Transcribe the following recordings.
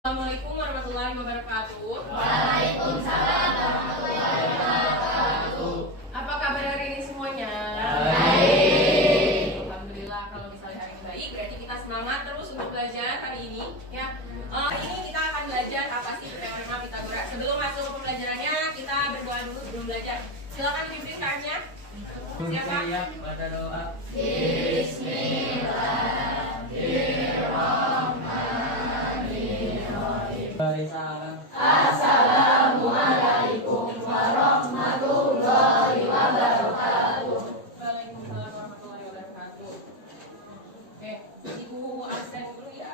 Assalamualaikum warahmatullahi wabarakatuh. Waalaikumsalam warahmatullahi wabarakatuh. Apa kabar hari ini semuanya? Baik. Alhamdulillah, kalau misalnya hari ini baik, berarti kita semangat terus untuk belajar hari ini. Ya, hari ini kita akan belajar apa sih teorema Pitagoras. Sebelum masuk ke pembelajarannya, kita berdoa dulu sebelum belajar. Silakan dipimpin karnya. Siapa? Pada doa. Assalamualaikum warahmatullahi wabarakatuh. Waalaikumsalam warahmatullahi wabarakatuh. Oke, Ibu absen dulu ya.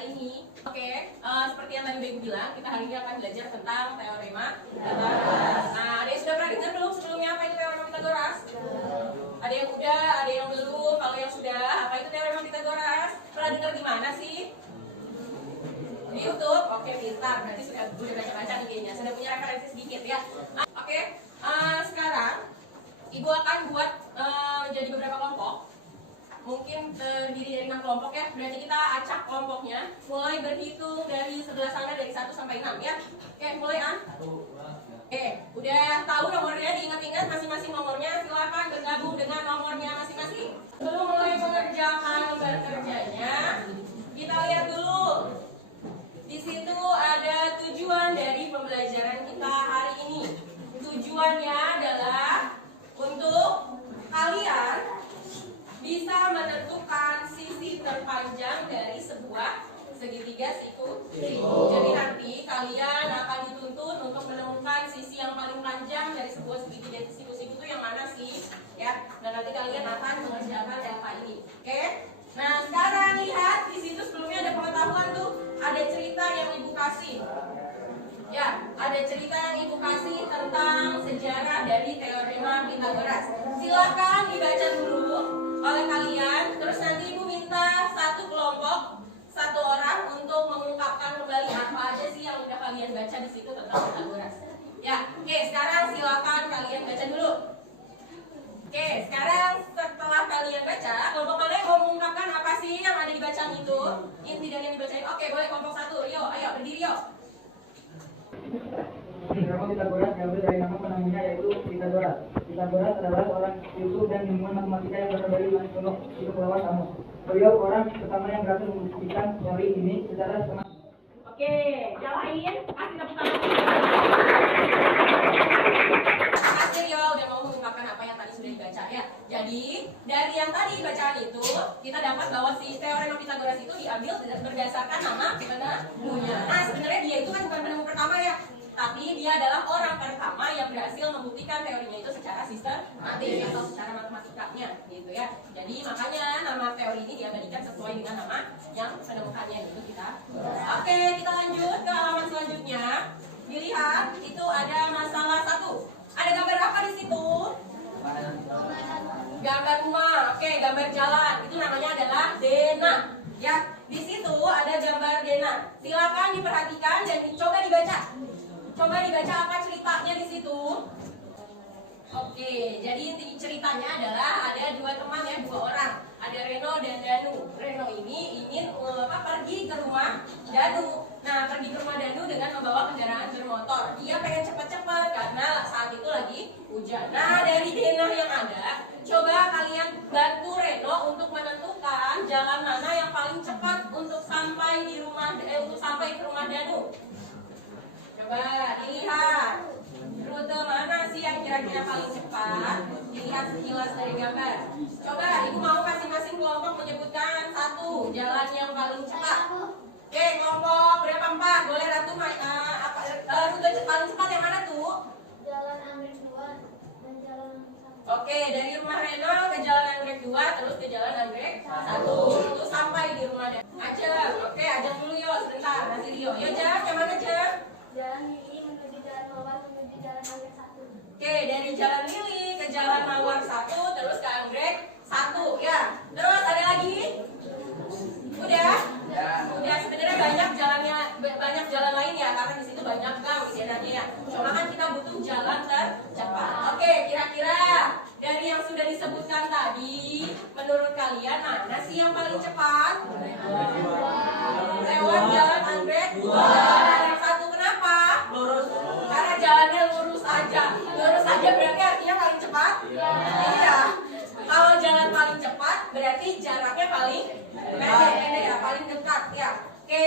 Ini. Oke, seperti yang tadi Ibu bilang, kita hari ini akan belajar tentang teorema Pitagoras. Nah, ada yang sudah pernah dengar belum sebelumnya apa itu teorema Pitagoras? Ada yang udah, ada yang belum. Kalau yang sudah, apa itu teorema Pitagoras? Pernah dengar di mana sih? Di YouTube. Oke, pintar. Berarti sudah baca-baca nih kayaknya. Sudah punya referensi sedikit ya. Oke, sekarang Ibu akan buat menjadi beberapa kelompok. Mungkin terdiri dari 6 kelompok ya. Berarti kita acak kelompoknya. Mulai berhitung dari sebelah sana dari 1 sampai 6 ya. Oke, mulai Oke, udah tahu nomornya, diingat-ingat masing-masing nomornya. Silakan bergabung dengan nomornya masing-masing. Sebelum mulai mengerjakan lembar kerjanya, kita lihat dulu. Di situ ada tujuan dari pembelajaran kita hari ini. Tujuannya adalah untuk kalian bisa menentukan sisi terpanjang dari sebuah segitiga siku. Jadi nanti kalian akan dituntut untuk menemukan sisi yang paling panjang dari sebuah segitiga siku-siku itu yang mana sih? Ya, dan nanti kalian akan mengerjakan delta ini. Oke? Nah, sekarang lihat di situ sebelumnya ada pengetahuan tuh, ada cerita yang Ibu kasih. Ya, ada cerita yang Ibu kasih tentang sejarah dari teorema Pitagoras. Silakan dibaca dulu oleh kalian. Terus nanti Ibu minta satu kelompok, satu orang untuk mengungkapkan kembali apa aja sih yang udah kalian baca di situ tentang Pitagoras. Ya, oke, sekarang silakan kalian baca dulu. Oke, sekarang setelah kalian baca, kelompok mana yang mau mengungkapkan apa sih yang ada di bacaan itu? Inti dari yang dibacain. Oke, boleh kelompok 1. Rio, ayo berdiri Rio. Teorema Pitagoras diambil dari nama penangguhnya yaitu Pitagoras. Pitagoras adalah seorang filsuf dan ilmuwan matematika yang berasal dari Mansonok di Kepulauan Samos. Beliau orang pertama yang berhasil membuktikan teori ini secara sistematis. Oke, yang lain kasih tepuk tangan. Kasih Rio udah mau mengungkapkan apa yang tadi sudah dibaca ya. Jadi dari yang tadi bacaan itu kita dapat bahwa si teorema Pitagoras itu diambil berdasarkan nama penemu. Nah, sebenarnya dia itu kan bukan penemu pertama ya, tapi dia adalah orang pertama yang berhasil membuktikan teorinya itu secara sistematis atau secara matematikanya gitu ya. Jadi makanya nama teori ini diabadikan sesuai dengan nama yang menemukannya gitu kita. Oke, kita lanjut ke halaman selanjutnya. Dilihat itu ada masalah 1. Ada gambar apa di situ? Gambar rumah. Oke, gambar jalan. Itu namanya adalah Dena. Ya, di situ ada gambar Dena. Silakan diperhatikan dan coba dibaca. Coba dibaca apa ceritanya di situ. Oke, jadi inti ceritanya adalah ada 2 teman ya, 2 orang. Ada Reno dan Danu. Reno ini ingin pergi ke rumah Danu. Nah, pergi ke rumah Danu dengan membawa kendaraan bermotor. Dia pengen cepat-cepat karena saat itu lagi hujan. Nah, dari Dena yang ada, coba kalian bantu Reno untuk menentukan jalan mana yang paling cepat untuk sampai di rumah untuk sampai ke rumah Danu. Coba dilihat rute mana sih yang kira-kira paling cepat. Dilihat sekilas dari gambar. Coba Ibu mau masing-masing kelompok menyebutkan satu jalan yang paling cepat. Oke, kelompok berapa 4? Boleh Ratu rute paling cepat yang mana tuh? Jalan Anggrek 2 dan jalan 1. Oke, dari rumah Reno ke jalan Anggrek 2 terus ke jalan Anggrek 1. Itu sampai di rumah Ajeng. Oke, Ajeng dulu yo sebentar. Nanti Rio. Yo Jeng, yang mana Jeng? Jalan Lili menuju jalan Mawar menuju jalan Anggrek 1. Oke, dari jalan Lili ke jalan Mawar 1 terus ke Anggrek 1 ya. Terus ada lagi? Udah? Udah, sebenarnya banyak jalan lain ya karena di situ banyak gang istilahnya ya. Cuma kan kita butuh jalan tercepat. Oke, kira-kira dari yang sudah disebutkan tadi menurut kalian mana sih yang paling cepat? Lewat jalan anggrek 2. Yang satu kenapa? Lurus. Karena jalannya lurus aja. Lurus aja berarti artinya paling cepat? Iya. Kalau jalan paling cepat berarti jaraknya paling pendek ya, paling dekat ya. Oke,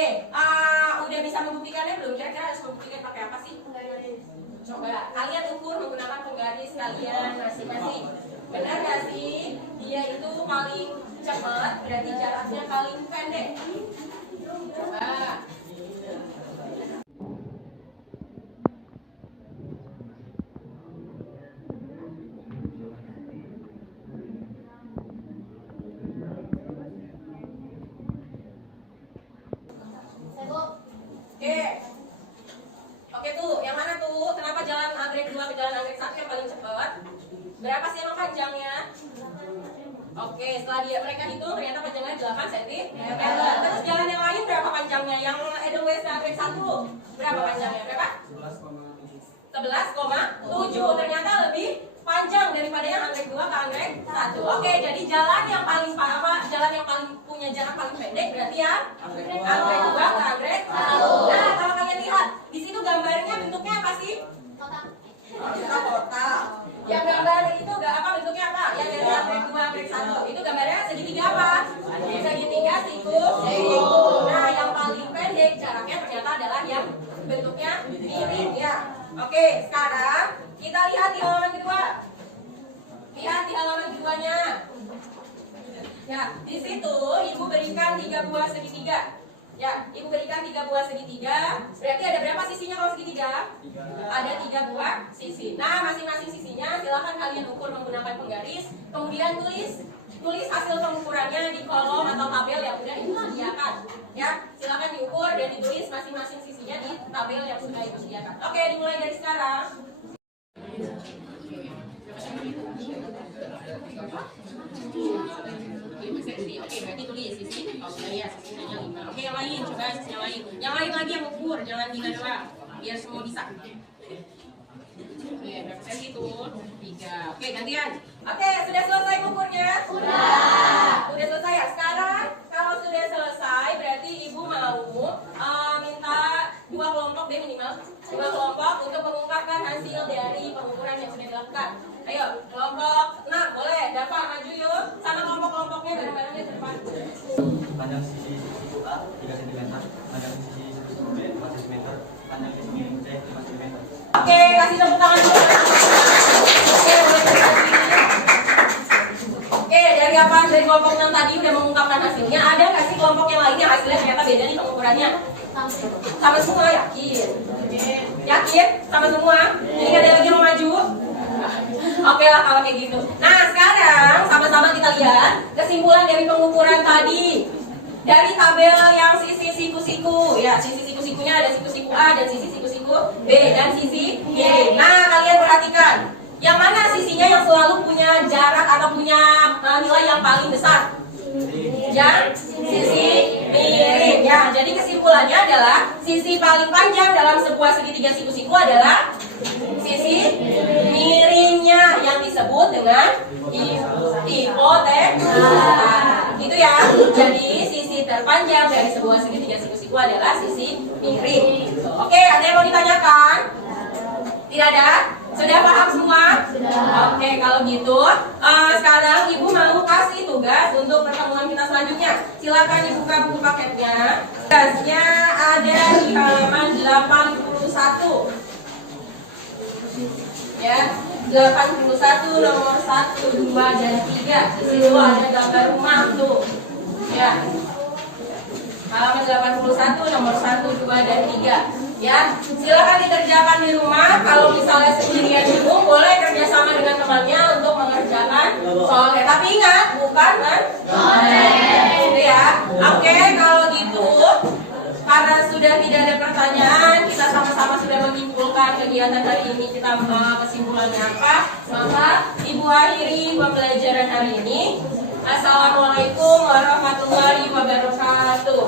udah bisa membuktikannya belum? Kira-kira harus membuktikan pakai apa sih? Coba kalian ukur menggunakan penggaris kalian masing-masing. Benar nggak sih? Dia itu paling cepat, berarti jaraknya paling pendek. Coba. Oke tuh, yang mana tuh? Kenapa jalan anggrek 2 ke jalan anggrek 1 yang paling cepat? Berapa sih emang panjangnya? Oke, setelah mereka hitung ternyata panjangnya 8 cm. Terus jalan yang lain berapa panjangnya? Yang Edelweiss anggrek 1 berapa panjangnya? Berapa? 11,7. Ternyata lebih panjang daripada yang anggrek 2 ke anggrek 1. Oke, jadi jalan yang paling punya jarak paling pendek berarti ya anggrek 2 ke anggrek 1. Nah, kalau kalian lihat di situ gambarnya bentuknya apa sih? Kotak. Yang gambar itu apa bentuknya apa? Yang dari anggrek 2 anggrek 1 itu gambarnya segitiga apa? Segitiga siku. Nah, yang paling pendek jaraknya ternyata adalah yang bentuknya miring ya. Oke, sekarang kita lihat di halaman kedua. Lihat di halaman keduanya. Ya, di situ ibu berikan 3 buah segitiga. Ya, ibu berikan 3 buah segitiga. Berarti ada berapa sisinya kalau segitiga? Ada 3 buah sisi. Nah, masing-masing sisinya silakan kalian ukur menggunakan penggaris. Kemudian tulis hasil pengukurannya di kolom atau tabel yang sudah ibu sediakan. Ya, silakan diukur dan ditulis masing-masing sisinya di tabel yang sudah ibu sediakan. Oke, dimulai dari sekarang. Oke, berarti tulis sisi. Ya, sisinya 5. Oke, yang lain coba sisi yang lain. Yang lain lagi yang ukur, jangan 3 doang. Biar semua bisa. Oke, berapa senti itu? 3. Oke, gantian. Oke, sudah selesai ukurnya? Sudah. Sudah selesai ya? Sekarang kalau sudah selesai berarti ibu mau minta 2 kelompok deh minimal. 2 kelompok untuk mengungkapkan hasil dari pengukuran yang sudah dilakukan. Ayo, kelompok 6 boleh, dapat maju yuk. Sama kelompok-kelompoknya bareng-barengnya di depan. Panjang sisi A 3 cm, panjang sisi B 4 cm, panjang sisi C 5 cm. Oke, kasih tepuk tangan dulu. Oke, boleh terjadi. Oke, dari apa? Dari kelompok 6 tadi udah mengungkapkan hasilnya. Ada nggak sih kelompok yang lainnya hasilnya ternyata beda nih pengukurannya? Sama semua, yakin? Yakin? Sama semua? Jadi nggak ada lagi yang mau maju? Oke lah kalau kayak gitu. Nah, sekarang sama-sama kita lihat kesimpulan dari pengukuran tadi. Dari tabel yang sisi siku-siku, ya sisi siku-sikunya ada siku-siku A dan sisi siku-siku B dan sisi Y. Nah, kalian perhatikan, yang mana sisinya yang selalu punya jarak atau punya nilai yang paling besar? Yang sisi miring. Ya, jadi kesimpulannya adalah sisi paling panjang dalam sebuah segitiga siku-siku adalah sisi miringnya yang disebut dengan hipotenuse. Gitu ya. Jadi sisi terpanjang dari sebuah segitiga siku-siku adalah sisi miring. Oke, ada yang mau ditanyakan? Tidak ada? Sudah paham semua? Oke, kalau gitu sekarang ibu mau kasih tugas untuk pertemuan kita selanjutnya. Silakan dibuka buku paketnya. Tugasnya ada di halaman 81. Ya, 81 nomor 1, 2, dan 3. Di situ ada gambar rumah tuh. Ya. Halaman 81 nomor 1, 2, dan 3. Ya, silakan dikerjakan di rumah. Kalau misalnya sendirian bingung, boleh kerjasama dengan temannya untuk mengerjakan soalnya. Tapi ingat, bukan gitu ya. Oke, kalau gitu, karena sudah tidak ada pertanyaan, kita sama-sama sudah menyimpulkan kegiatan hari ini. Kita kesimpulannya apa? Maka ibu akhiri pembelajaran hari ini. Assalamualaikum warahmatullahi wabarakatuh.